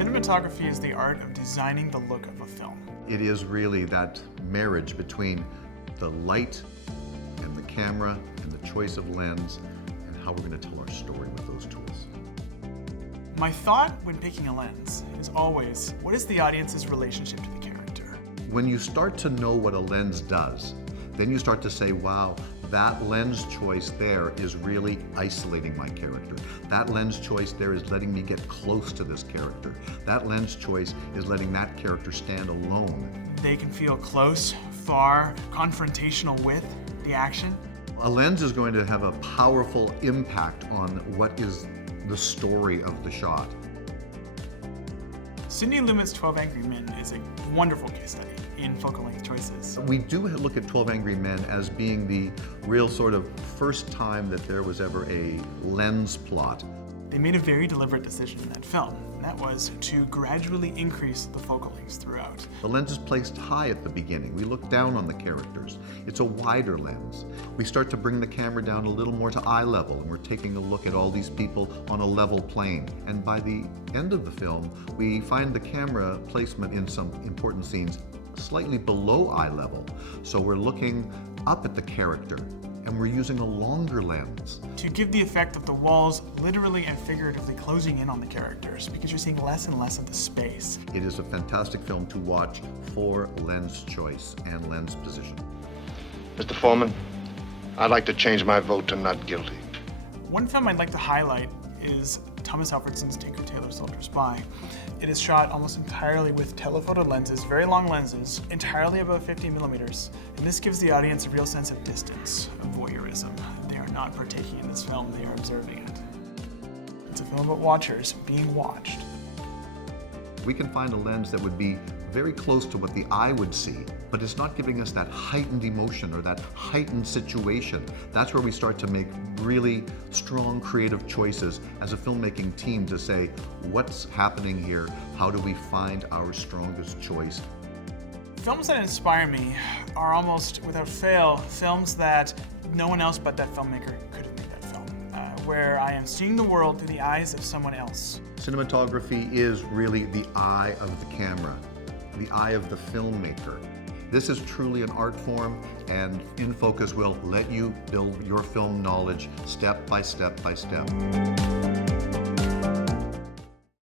Cinematography is the art of designing the look of a film. It is really that marriage between the light and the camera and the choice of lens and how we're going to tell our story with those tools. My thought when picking a lens is always, what is the audience's relationship to the character? When you start to know what a lens does, then you start to say, wow, that lens choice there is really isolating my character. That lens choice there is letting me get close to this character. That lens choice is letting that character stand alone. They can feel close, far, confrontational with the action. A lens is going to have a powerful impact on what is the story of the shot. Sidney Lumet's 12 Angry Men is a wonderful case study in focal length choices. We do look at 12 Angry Men as being the real sort of first time that there was ever a lens plot. They made a very deliberate decision in that film, and that was to gradually increase the focal lengths throughout. The lens is placed high at the beginning. We look down on the characters. It's a wider lens. We start to bring the camera down a little more to eye level, and we're taking a look at all these people on a level plane. And by the end of the film, we find the camera placement in some important scenes slightly below eye level. So we're looking up at the character, and we're using a longer lens. To give the effect of the walls literally and figuratively closing in on the characters, because you're seeing less and less of the space. It is a fantastic film to watch for lens choice and lens position. Mr. Foreman, I'd like to change my vote to not guilty. One film I'd like to highlight is Thomas Alfredson's Tinker Tailor Soldier Spy. It is shot almost entirely with telephoto lenses, very long lenses, entirely above 50 millimeters. And this gives the audience a real sense of distance, of voyeurism. They are not partaking in this film, they are observing it. It's a film about watchers being watched. We can find a lens that would be very close to what the eye would see, but it's not giving us that heightened emotion or that heightened situation. That's where we start to make really strong creative choices as a filmmaking team to say, what's happening here? How do we find our strongest choice? Films that inspire me are almost, without fail, films that no one else but that filmmaker could have made that film, where I am seeing the world through the eyes of someone else. Cinematography is really the eye of the camera, the eye of the filmmaker. This is truly an art form, and InFocus will let you build your film knowledge step by step by step.